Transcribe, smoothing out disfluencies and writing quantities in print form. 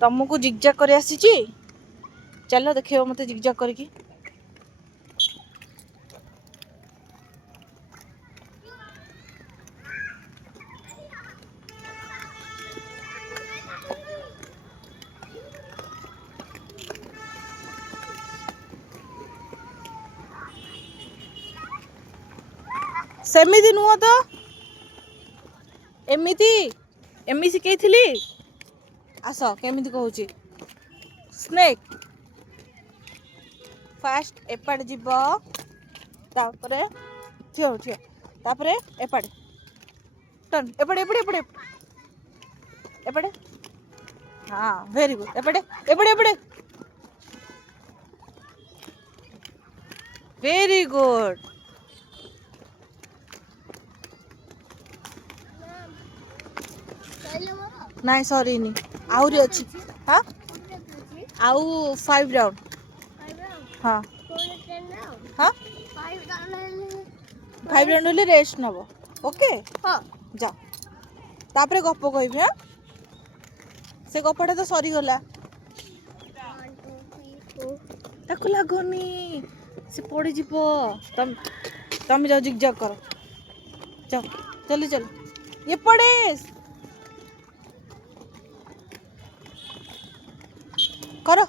तुमको जिगजाग कर आसीची चलो देखियो मते जिगजाग करके सेमिति नुह तो एमिति एमि शिखेइथिली आस केमिति कहूची स्नेक फास्ट एपट जीव तापरे ठियो ठियो तापरे एपट टर्न एपट एपट एपट एपट हाँ वेरी गुड एपट एपट एपट वेरी गुड नाइ सॉरी नी आउरी अछि हां आउ 5 राउंड हाँ हाँ 5 राउंड होले रेस्ट नबो ओके हाँ जा तापरे गप कहबी हां से गपटा तो सरी गला ताको लागोनी से पड़ी जीवो तुम जाओ जिगजाग करो जाओ चलो चलो ये पड़े करो